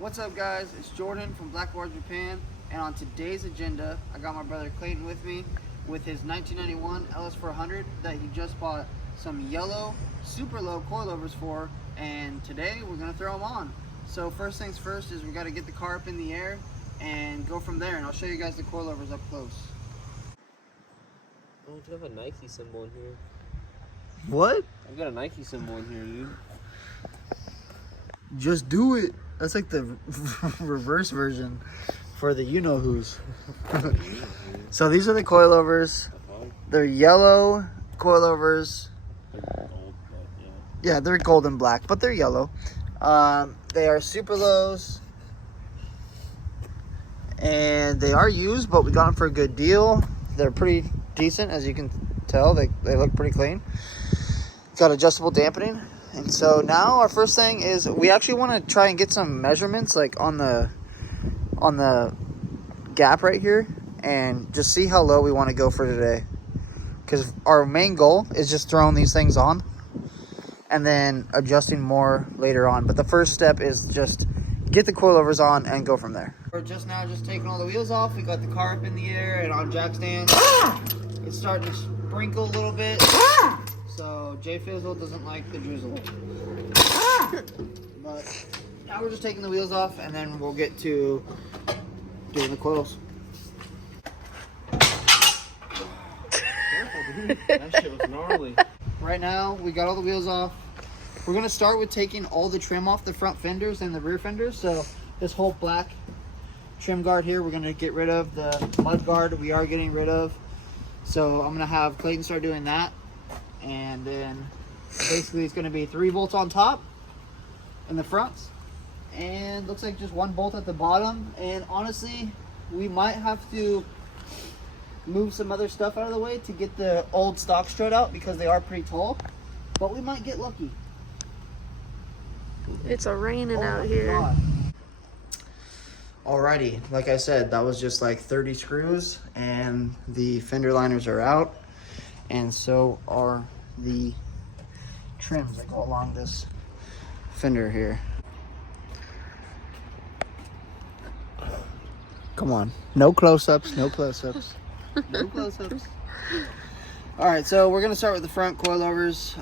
What's up, guys? It's Jordan from Blackboard Japan, and on today's agenda I got my brother Clayton with me with his 1991 LS400 that he just bought some yellow super low coilovers for, and today we're gonna throw them on. So first things first is we got to get the car up in the air and go from there, and I'll show you guys the coilovers up close. Oh, you have a Nike symbol in here. What? I've got a Nike symbol in here, dude. Just do it. That's like the reverse version for the you-know-who's. So these are the coilovers. They're yellow coilovers. They're gold, but yeah, they're gold and black, but they're yellow. They are super lows. And they are used, but we got them for a good deal. They're pretty decent, as you can tell. They look pretty clean. Got adjustable dampening. And so now our first thing is we actually want to try and get some measurements like on the gap right here and just see how low we want to go for today. Because our main goal is just throwing these things on and then adjusting more later on. But the first step is just get the coilovers on and go from there. We're just taking all the wheels off. We got the car up in the air and on jack stands. It's starting to sprinkle a little bit. So Jay Fizzle doesn't like the drizzle. But now we're just taking the wheels off and then we'll get to doing the coils. Careful, dude. That shit was gnarly. Right now we got all the wheels off. We're gonna start with taking all the trim off the front fenders and the rear fenders. So this whole black trim guard here, we're gonna get rid of. The mud guard we are getting rid of. So I'm gonna have Clayton start doing that. And then basically it's going to be 3 bolts on top in the front and looks like just 1 bolt at the bottom. And honestly, we might have to move some other stuff out of the way to get the old stock strut out because they are pretty tall, but we might get lucky. It's raining out here. God. Alrighty, like I said, that was just like 30 screws and the fender liners are out. And so are the trims that go along this fender here. Come on, no close-ups, no close-ups, no close-ups. All right, so we're gonna start with the front coilovers.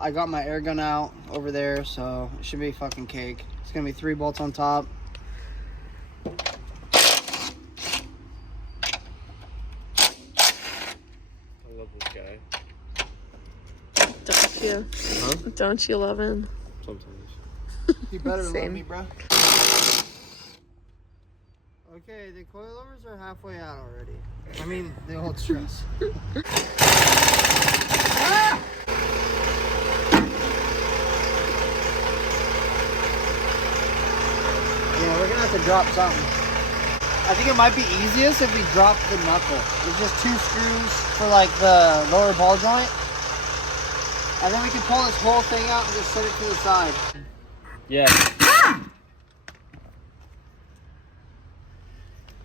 I got my air gun out over there, so it should be fucking cake. It's gonna be 3 bolts on top. Don't you? Huh? Don't you love him? Sometimes. You better love Same. me, bro. Okay, the coilovers are halfway out already. I mean, they hold stress. Ah! Yeah, we're gonna have to drop something. I think it might be easiest if we drop the knuckle. It's just 2 screws for like the lower ball joint. And then we can pull this whole thing out and just set it to the side. Yeah.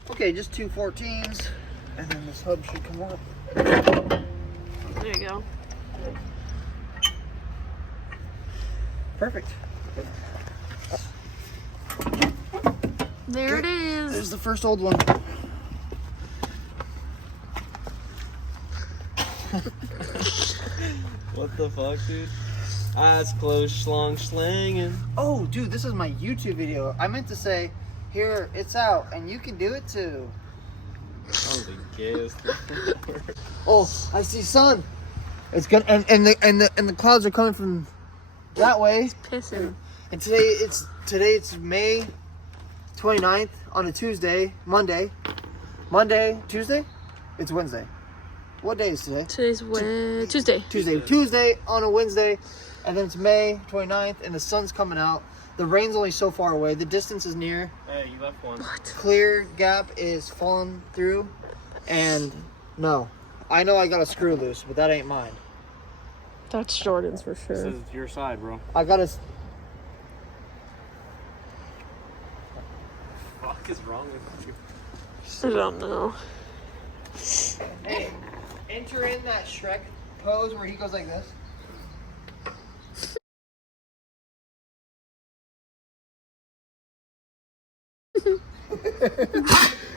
Okay, just 2 14s. And then this hub should come up. There you go. Perfect. There it is. There's the first old one. What the fuck, dude? Eyes closed, schlong, slanging. Oh, dude, this is my YouTube video. I meant to say, here, it's out, and you can do it too. Holy gas. Oh, I see sun. It's gonna, and the clouds are coming from that way. It's pissing. And today it's May 29th on a Tuesday, Monday, Tuesday. It's Wednesday. What day is today? Today's Tuesday. Tuesday on a Wednesday, and then it's May 29th, and the sun's coming out. The rain's only so far away. The distance is near. Hey, you left one. What? Clear gap is falling through, and no, I know I got a screw loose, but that ain't mine. That's Jordan's for sure. This is your side, bro. I got a. What the fuck is wrong with you? I don't know. Hey, enter in that Shrek pose where he goes like this.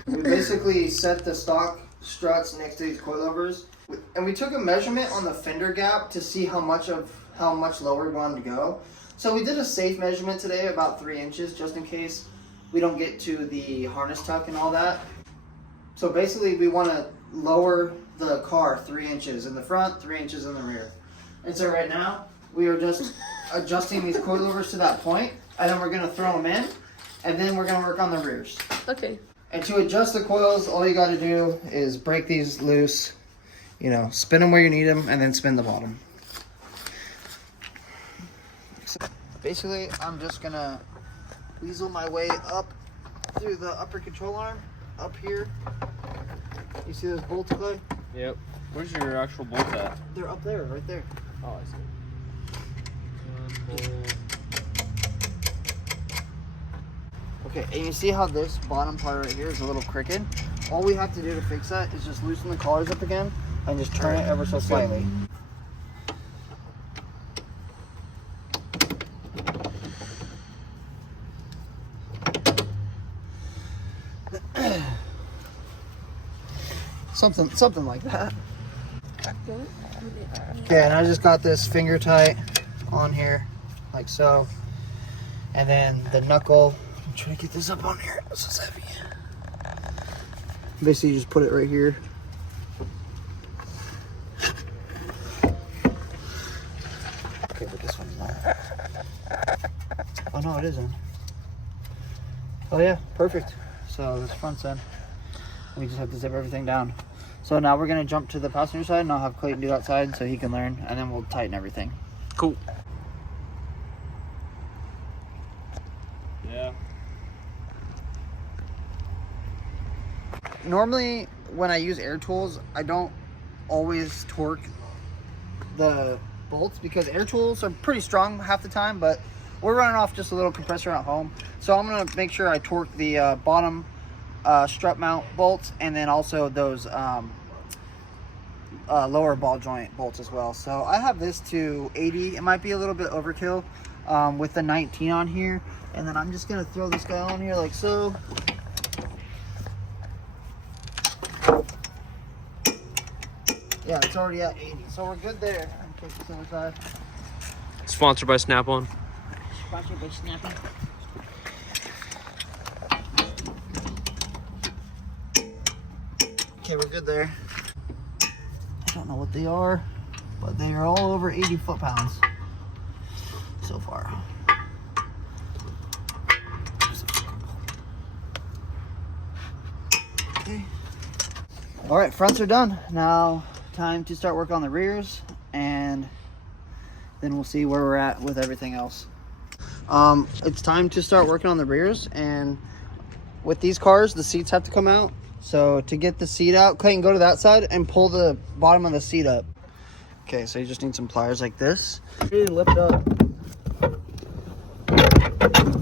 We basically set the stock struts next to these coilovers, and we took a measurement on the fender gap to see how much lower we wanted to go. So we did a safe measurement today, about 3 inches, just in case we don't get to the harness tuck and all that. So basically we want to lower the car 3 inches in the front, 3 inches in the rear. And so right now we are just adjusting these coilovers to that point, and then we're going to throw them in, and then we're going to work on the rears. Okay. And to adjust the coils, all you got to do is break these loose, you know, spin them where you need them, and then spin the bottom. So basically, I'm just going to weasel my way up through the upper control arm, up here. You see those bolts, Clay? Yep. Where's your actual bolt at? They're up there, right there. Oh, I see. Okay, and you see how this bottom part right here is a little crooked? All we have to do to fix that is just loosen the collars up again and just turn it ever so slightly. Something like that. Okay, and I just got this finger tight on here, like so. And then the knuckle, I'm trying to get this up on here, this is heavy. Basically, you just put it right here. Okay, but this one's not. Oh no, it isn't. Oh yeah, perfect. So this front's in. We just have to zip everything down. So now we're gonna jump to the passenger side, and I'll have Clayton do that side so he can learn, and then we'll tighten everything. Cool. Yeah. Normally, when I use air tools, I don't always torque the bolts because air tools are pretty strong half the time, but we're running off just a little compressor at home. So I'm gonna make sure I torque the bottom strut mount bolts, and then also those lower ball joint bolts as well. So I have this to 80. It might be a little bit overkill with the 19 on here, and then I'm just gonna throw this guy on here like so. Yeah, it's already at 80, so we're good there. Take this other side. Sponsored by Snap-on. Sponsored by Snap-on. Okay, we're good there. I don't know what they are, but they are all over 80 foot-pounds so far. Okay. All right, fronts are done. Now, time to start work on the rears, and then we'll see where we're at with everything else. It's time to start working on the rears, and with these cars, the seats have to come out. So to get the seat out, Clayton, go to that side and pull the bottom of the seat up. Okay, so you just need some pliers like this. Really lift up.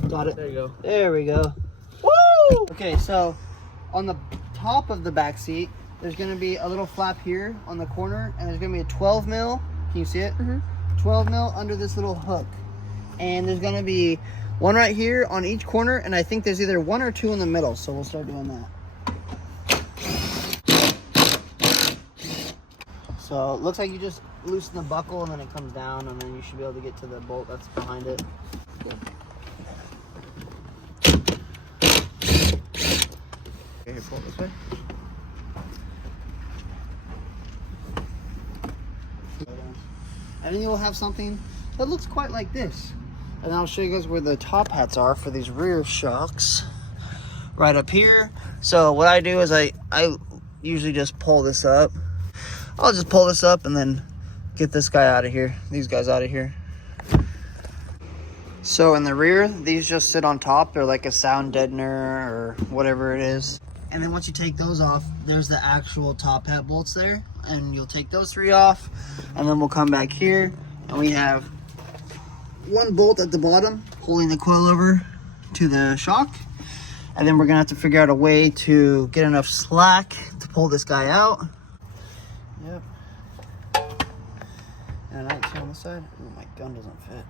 Got it. There you go. There we go. Woo! Okay, so on the top of the back seat, there's going to be a little flap here on the corner, and there's going to be a 12 mil. Can you see it? 12 mil under this little hook. And there's going to be one right here on each corner, and I think there's either 1 or 2 in the middle, so we'll start doing that. So it looks like you just loosen the buckle and then it comes down, and then you should be able to get to the bolt that's behind it. Cool. Okay, here, pull it this way. And then you'll have something that looks quite like this. And I'll show you guys where the top hats are for these rear shocks. Right up here. So what I do is I usually just pull this up. I'll just pull this up and then get this guy out of here. These guys out of here. So in the rear, these just sit on top. They're like a sound deadener or whatever it is. And then once you take those off, there's the actual top hat bolts there. And you'll take those 3 off. And then we'll come back here. And we have 1 bolt at the bottom holding the coilover to the shock. And then we're going to have to figure out a way to get enough slack to pull this guy out. Yep. And 19 on this side. Ooh, my gun doesn't fit.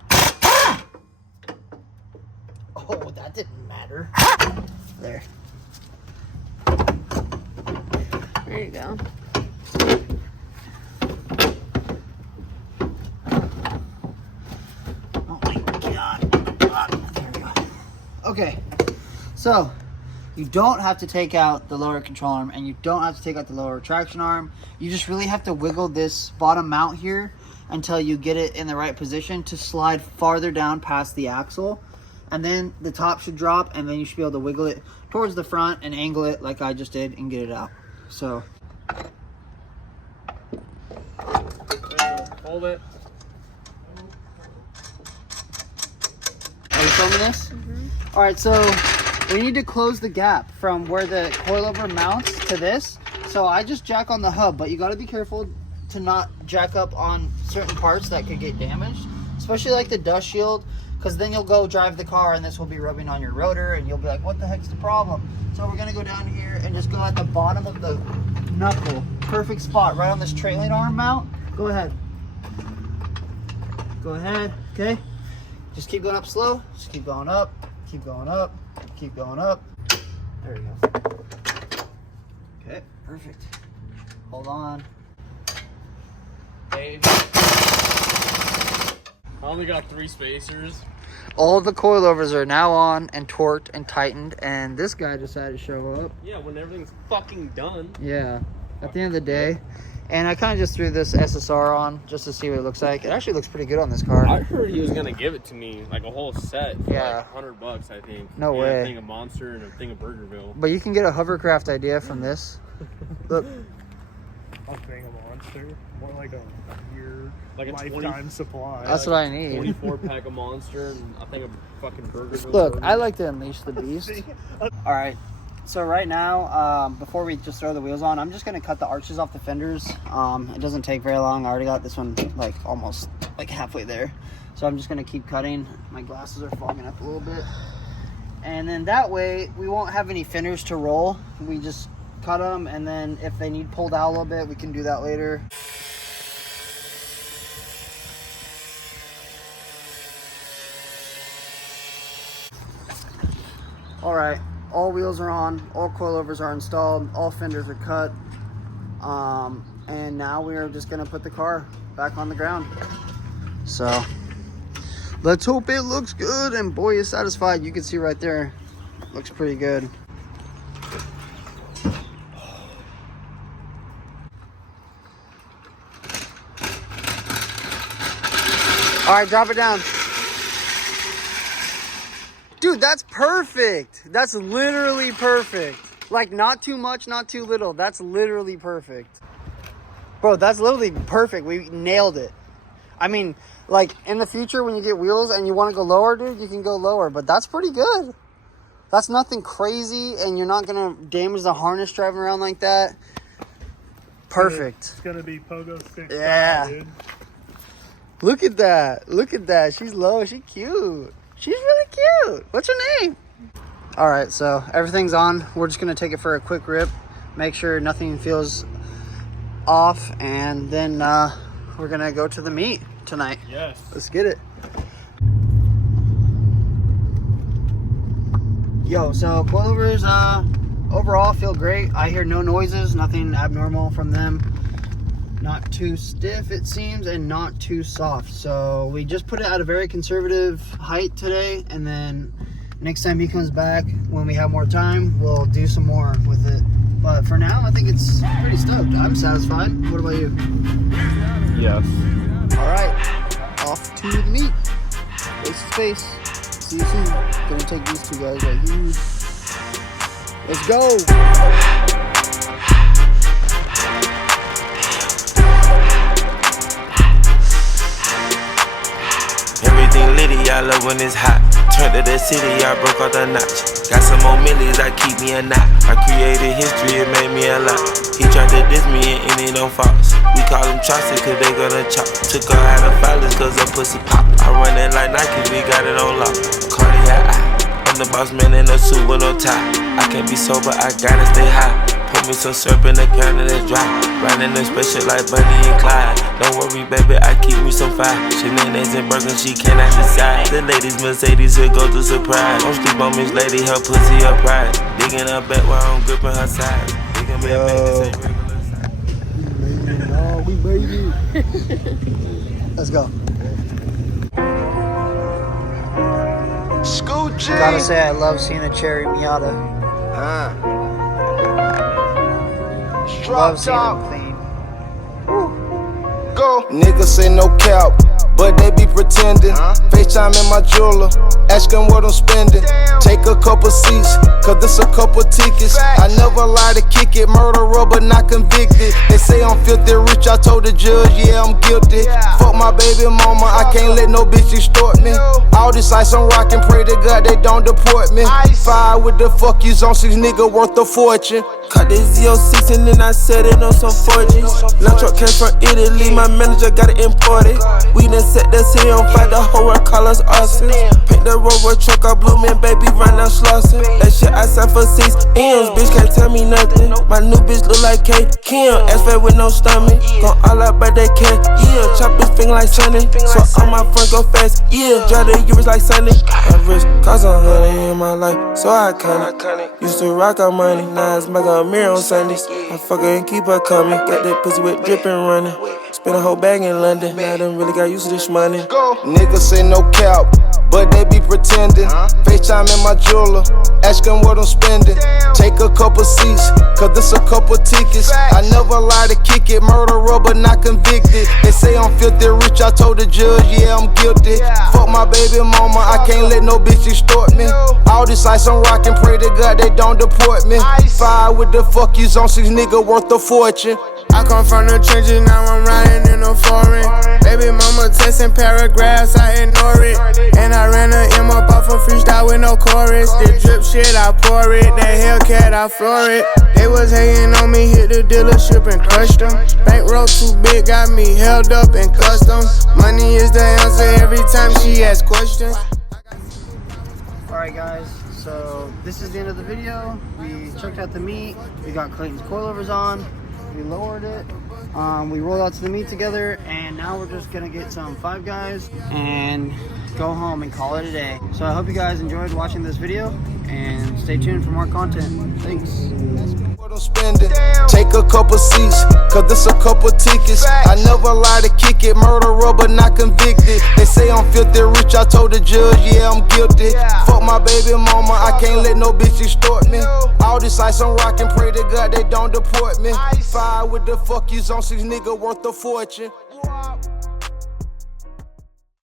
Oh, that didn't matter. There. There you go. Oh my God. There we go. Okay, so you don't have to take out the lower control arm and you don't have to take out the lower traction arm. You just really have to wiggle this bottom mount here until you get it in the right position to slide farther down past the axle. And then the top should drop, and then you should be able to wiggle it towards the front and angle it like I just did and get it out. So hold it. are you filming this? Mm-hmm. All right, so we need to close the gap from where the coilover mounts to this. So I just jack on the hub, but you got to be careful to not jack up on certain parts that could get damaged, especially like the dust shield, because then you'll go drive the car and this will be rubbing on your rotor and you'll be like, what the heck's the problem? So we're gonna go down here and just go at the bottom of the knuckle. Perfect spot, right on this trailing arm mount. Go ahead. Go ahead, okay? Just keep going up slow. Just keep going up, keep going up, keep going up. There we go. Okay, perfect. Hold on. Hey. I only got 3 spacers. All the coilovers are now on and torqued and tightened, and this guy decided to show up. Yeah, when everything's fucking done. Yeah, at the end of the day. And I kind of just threw this SSR on just to see what it looks like. It actually looks pretty good on this car. I heard he was gonna give it to me, like a whole set for Yeah. like $100, I think. No and way. A thing of Monster and a thing of Burgerville. But you can get a hovercraft idea from this. Look. A thing of Monster, more like a year, Like a lifetime supply. That's what I need. 24-pack of Monster and a thing of fucking Burgerville. Look, I like to unleash the beast. All right. So right now, before we just throw the wheels on, I'm just going to cut the arches off the fenders. It doesn't take very long. I already got this one like almost like halfway there. So I'm just going to keep cutting. My glasses are fogging up a little bit. And then that way we won't have any fenders to roll. We just cut them, and then if they need pulled out a little bit, we can do that later. All right. All wheels are on, all coilovers are installed, all fenders are cut, and now we are just gonna put the car back on the ground. So let's hope it looks good, and boy is satisfied. You can see right there, looks pretty good. All right, drop it down. Dude, that's perfect. That's literally perfect. Like, not too much, not too little. That's literally perfect. Bro, that's literally perfect. We nailed it. I mean, like, in the future when you get wheels and you want to go lower, dude, you can go lower. But that's pretty good. That's nothing crazy, and you're not going to damage the harness driving around like that. Perfect. It's gonna be pogo stick. Yeah. Style, dude. Look at that. Look at that. She's low. She's cute. She's really cute. What's her name? All right, so everything's on. We're just gonna take it for a quick rip, make sure nothing feels off, and then we're gonna go to the meet tonight. Yes. Let's get it. Yo, so coilovers overall feel great. I hear no noises, nothing abnormal from them. Not too stiff, it seems, and not too soft. So we just put it at a very conservative height today, and then next time he comes back, when we have more time, we'll do some more with it. But for now, I think it's pretty stoked. I'm satisfied. What about you? Yes. All right, off to the meet. Wasted space. See you soon. Gonna take these two guys right here. Let's go. Everything litty, I love when it's hot. Turned to the city, I broke out the notch. Got some more millies, I keep me a knot. I created history, it made me a lot. He tried to diss me and it don't false. We call them chopsticks cause they gonna chop. Took her out of filers cause her pussy pop. I run it like Nike, we got it on lock. Cardiac eye. I'm the boss man in a suit with no tie. I can't be sober, I gotta stay high. Put me some syrup in the counter that's dry. Riding the special like Bunny and Clyde. Don't worry, baby, I keep me some fire. Shenanigans and burgers, she cannot decide. The ladies Mercedes, here go to surprise. Don't sleep on Miss Lady, her pussy, her pride. Digging her back while I'm gripping her side. Digging me back, this ain't regular. Oh, we made it. Let's go. Scoochie. Gotta say, I love seeing a cherry Miata. Love seeing them clean. Go. Niggas say no cap, but they be pretending. FaceTime in my jeweler, asking what I'm spending. Take a couple seats, cause this a couple tickets. I never lie to kick it, murderer but not convicted. They say I'm filthy rich, I told the judge, yeah, I'm guilty. Fuck my baby mama, I can't let no bitch extort me. All this ice I'm rocking, pray to God they don't deport me. Fire with the fuck you on 6 nigga worth a fortune. Caught this Z06 and then I set it on some 4Gs. Lunch truck came from Italy, my manager got it imported. We done set the city on fire, the whole world call us Austin. Paint the Rover truck, I blew me and baby run out Slauson. That shit I signed for 6 M's, bitch can't tell me nothing. My new bitch look like K. Kim, ass fat with no stomach. Gon' all out by that cat, yeah. Chop his finger like Sunny, so all my friends go fast, yeah. Drive the Urus like Sunny. My wrist cost 100 in my life, so I iconic. Used to rock our money, now it's back a mirror on Sundays. I fuck her and keep her coming. Got that pussy with drippin' running. Spent a whole bag in London. Now I done really got used to this money. Niggas say no cap, but they be pretending. FaceTime in my jeweler, asking what I'm spending. Take a couple seats, cause this a couple tickets. I never lie to kick it, murderer but not convicted. They say I'm filthy rich, I told the judge, yeah, I'm guilty. Fuck my baby mama, I can't let no bitch extort me. All this ice I'm rocking, pray to God they don't deport me. Fire with the fuck you on 6 nigga worth a fortune. I come from the trenches, now I'm riding in a foreign. Baby mama texting paragraphs, I ignore it. And I ran a M up off a freestyle with no chorus. The drip shit, I pour it. That Hellcat, I floor it. They was hating on me, hit the dealership and crushed them. Bankroll too big, got me held up in customs. Money is the answer every time she asks questions. Alright guys, so this is the end of the video. We checked out the meet. We got Clayton's coilovers on. We lowered it. We rolled out to the meet together, and now we're just gonna get some Five Guys and go home and call it a day. So I hope you guys enjoyed watching this video, and stay tuned for more content. Thanks. Take a couple seats, cause this a couple tickets. I never lie to kick it, murderer but not convicted. They say I'm filthy rich, I told the judge, yeah, I'm guilty. Fuck my baby mama, I can't let no bitch extort me. All this ice I'm rocking, pray to God they don't deport me. Fire with the fuck you on 6 nigga worth a fortune.